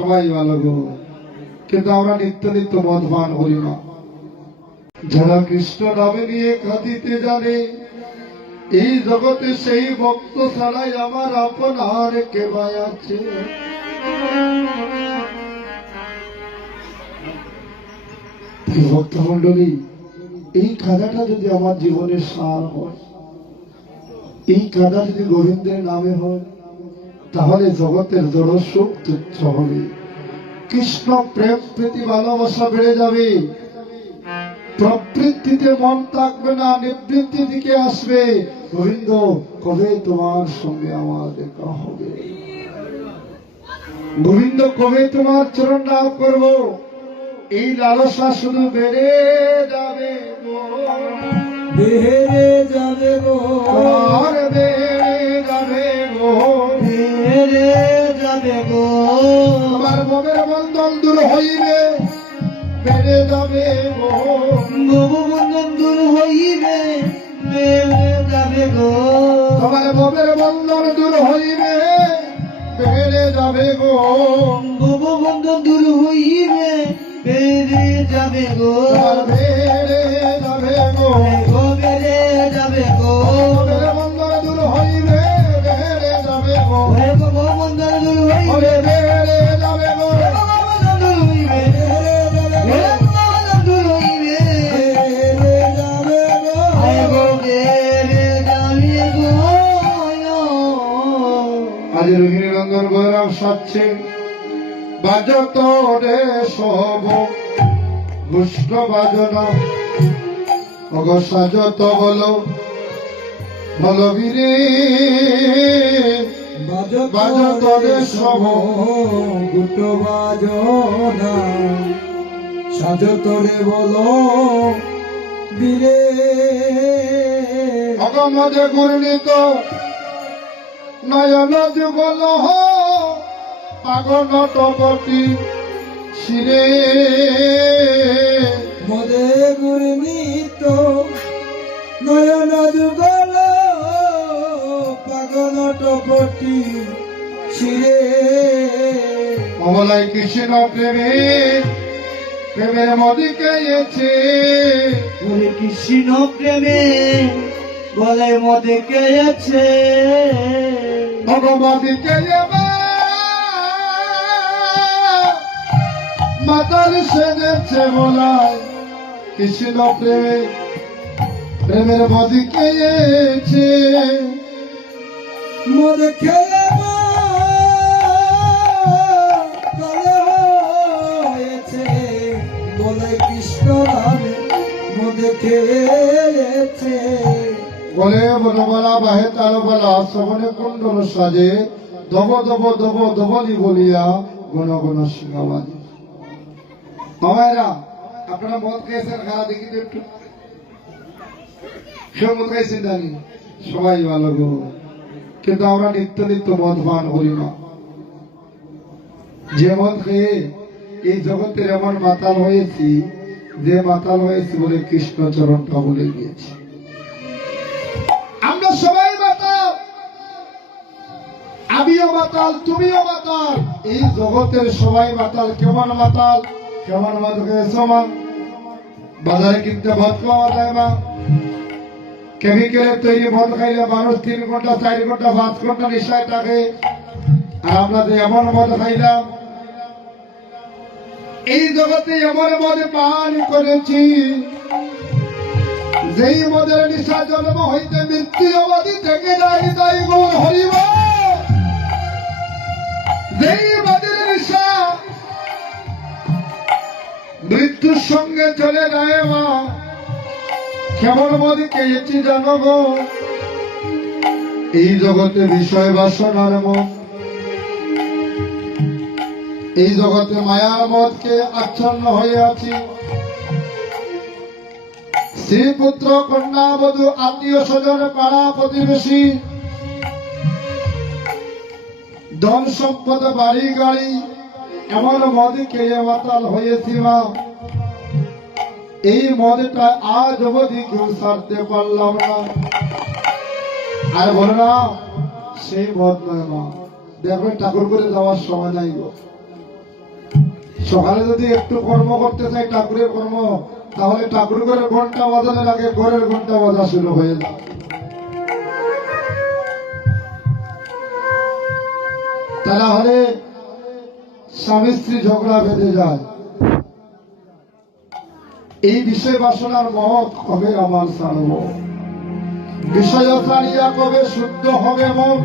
সবাই ভালো গো। কিন্তু আমরা নিত্য নিত্য মদ পান করি না। যারা কৃষ্ণ নামে নিয়ে কাঁদিতে জানে, এই জগতে সেই ভক্ত ছাড়াই আমার আপন আর কে ভাই আছে? এই ভক্ত মন্ডলী এই কাদাটা যদি আমার জীবনের সার হয়, এই কাদা যদি গোবিন্দের নামে হয় তাহলে জগতের জড় তুচ্ছ হবে কৃষ্ণ প্রেম প্রীতি ভালোবাসা বেড়ে যাবে। প্রবৃত্তিতে মন থাকবে না নিবৃত্তি দিকে আসবে। গোবিন্দ কবে তোমার সঙ্গে আমার দেখা হবে? গোবিন্দ কবে তোমার চরণ লাভ করব? এই লালসা শুধু বেড়ে যাবে গো। বেড়ে যাবে গো। তোমার বেড়ে তোমার মনের বন্ধন দূর হইবে, বেড়ে যাবে বন্ধন দূর হইবে বেড়ে যাবে গো তোমার মনের বন্ধন দূর হইবে, বেড়ে যাবে গো বহু বন্ধন দূর হইবে বেড়ে যাবে গো বেড়ে যাবে গো বেড়ে যাবে গো সাচ্ছে বাজত রে সব দুষ্ট বাজনা। অগ সাজত বলো বলো বীরে বাজত রে সব গুটো বাজনা। সাজ তোরে বলো বীরে। অগ মজে গুর্ণিত নয়ন যুগল পাগল টপটি শিরে মদে গুরমিত নয়ন যুগল পাগল টপটি শিরে অবলাই কৃষ্ণ প্রেমে প্রেমের মদিকে এছে ওরে কৃষ্ণ প্রেমে বলে মদে কেছে ভগবতীকে মাতার সেজেছে বলাই কৃষ্ণ প্রেমে, প্রেমের মদিকে এছে মদ খেয়ে বলে হয়েছে। কৃষ্ণ নামে মদ খেয়েছে বলে বনমালা বাহে তার বলা শ্রবণে কুণ্ডল সাজে দব দব দব দবলি বলিয়া গণ গণ সিংহবাজি আপনারা মদ খারাপ দেখি একটু। কেউ মদ খাইছেন জানি সবাই ভালো গো। কিন্তু আমরা নিত্য নিত্য মদ পান করি না। যে মদ খেয়ে এই জগতের এমন মাতাল হয়েছি, যে মাতাল হয়েছি বলে কৃষ্ণচরণটা বলে গিয়েছি। আমরা সবাই মাতাল। আমিও মাতাল, তুমিও মাতাল। এই জগতের সবাই মাতাল, কেমন মাতাল? কেমন মাতাল সমান। বাজারে কিনতে ভাত খাওয়া যায় না। কেমিক্যালের তৈরি মদ খাইলে মানুষ তিন ঘণ্টা, চার ঘণ্টা, পাঁচ ঘণ্টা নেশায় থাকে। আর আমরা যে এমন মদ খাইলাম, এই জগতে এমন মদ পান করেছি, যেই মদের নিশা জন্ম হইতে মৃত্যু থেকে যায়, তাই গুণ হরিব। যেই মৃত্যুর সঙ্গে চলে যায় মা। কেমন মদি খেয়েছি জানো গো। এই জগতে বিষয় বাসনার মন এই জগতে মায়ার মদকে আচ্ছন্ন হয়ে আছি। স্ত্রী পুত্র কন্যা বধু আত্মীয় স্বজন, পাড়া প্রতিবেশী। ধন সম্পদ, বাড়ি, গাড়ি এমন মদ খেয়ে মাতাল হয়েছি মা এই মদটা আজ অবধি কেউ সারতে পারলাম না। আর বলো না, সেই মদ নয় মা। দেখবেন ঠাকুর করে যাওয়ার সময় নাই গো। সকালে যদি একটু কর্ম করতে চাই, ঠাকুরের কর্ম, তাহলে ঠাকুর ঘরের ঘণ্টা বাজানোর আগে ঘরের ঘণ্টা বাজা শুরু হয়ে যায়। তাহলে স্বামী স্ত্রী ঝগড়া বেঁধে যায়। এই বিষয় বাসনার মহৎ কবে আমার সারব। বিষয় ছাড়িয়া কবে শুদ্ধ হবে মন?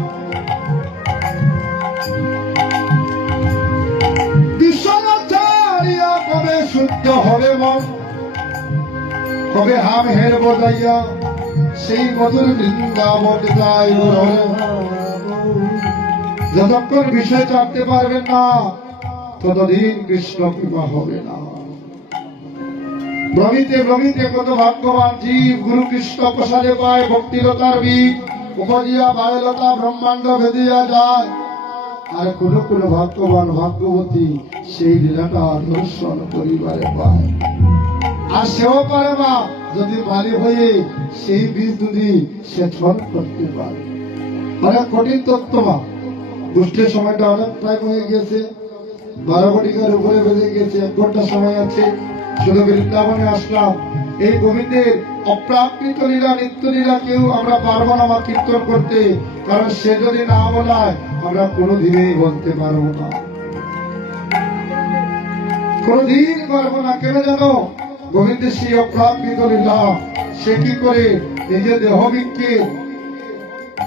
বিষয় ছাড়িয়া কবে শুদ্ধ হবে মন? কবে হাম হের বজাইয়া সেই মধুর বৃন্দাবন যাই যতক্ষণ বিষয় জানতে পারবেন না ততদিন কৃষ্ণ কৃপা হবে না। ভ্রমিতে ভ্রমিতে কত ভাগ্যবান জীব, গুরু কৃষ্ণ প্রসাদে পায় ভক্তিলতার বীজ, উপজিয়া বায়লতা ব্রহ্মাণ্ড ভেদিয়া যায়। আর কোন কোন ভাগ্যবান ভাগ্যবতী সেই লীলাটা দর্শন করিবারে পায়। আর সেও পারে না, যদি বালি হয়ে সেই বীজ যদি সে ছল করতে পারে। অনেক কঠিন তত্ত্ব মা। দুষ্টের সময়টা অনেক টাইম হয়ে গেছে বারো ঘটিকার উপরে বেঁধে গেছে এক ঘণ্টা সময় আছে। শুধু বৃন্দাবনে আসলাম। এই গোবিন্দের অপ্রাকৃত লীলা নিত্য লীলা কেউ আমরা পারব না বা কীর্তন করতে। কারণ সে যদি না বলায়, আমরা কোনোদিনই বলতে পারব না। কোনদিন পারব না। কেন জানো? গোবিন্দের সেই অপ্রাকৃত লীলা, সে কি করে নিজের দেহবিককে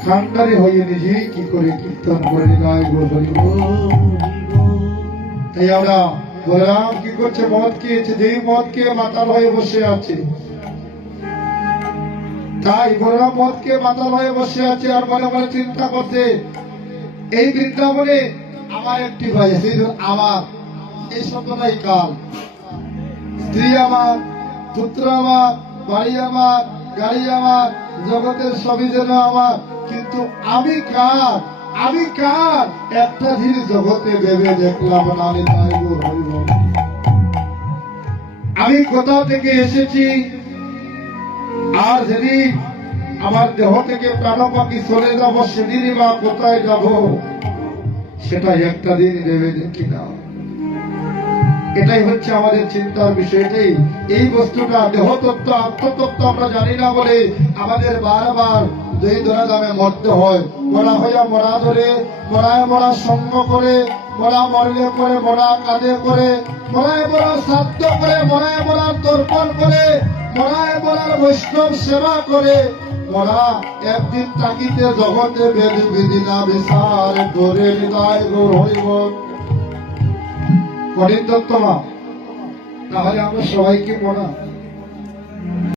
ঠান্ডারে হয়ে নিজেই কি করে কীর্তন করে গায় গো। তাই আমরা বলরাম কি করছে মদ খেয়েছে যেই মদ খেয়ে মাতাল হয়ে বসে আছে। তাই বলরাম মদ খেয়ে মাতাল হয়ে বসে আছে আর মনে মনে চিন্তা করছে। এই বৃন্দাবনে আমার একটি ভাই, সেই আমার। এই শব্দটাই কাল। স্ত্রী আমার, পুত্র আমার, বাড়ি আমার, গাড়ি আমার, জগতের সবই যেন আমার। কিন্তু আমি কার? আমি কার? একটা দিন জগতে ভেবে দেখলাম না আমি কোথাও থেকে এসেছি, আর যেদিন আমার দেহ থেকে প্রাণ পাখি চলে যাব, সেদিনই বা কোথায় যাব সেটা একটা দিন ভেবে দেখি না। এটাই হচ্ছে আমাদের চিন্তার বিষয়, এটাই। এই বস্তুটা দেহতত্ত্ব, আত্মতত্ত্ব আমরা জানি না বলে আমাদের বারবার দুই ধরা দামে মরতে হয়, মরা হইয়া মরা ধরে, মরায় মরা সঙ্গ করে, মরা মরলে করে মরা কাঁধে করে, মরায় মরার শ্রাদ্ধ করে, মরায় মরার তর্পণ করে, মরায় মরার বৈষ্ণব সেবা করে, মরা একদিন তাকিতে জগতে বেদি বিধি না বিচার করে হৃদয় হরিব। কঠিন না তাহলে আমরা সবাইকে মরা।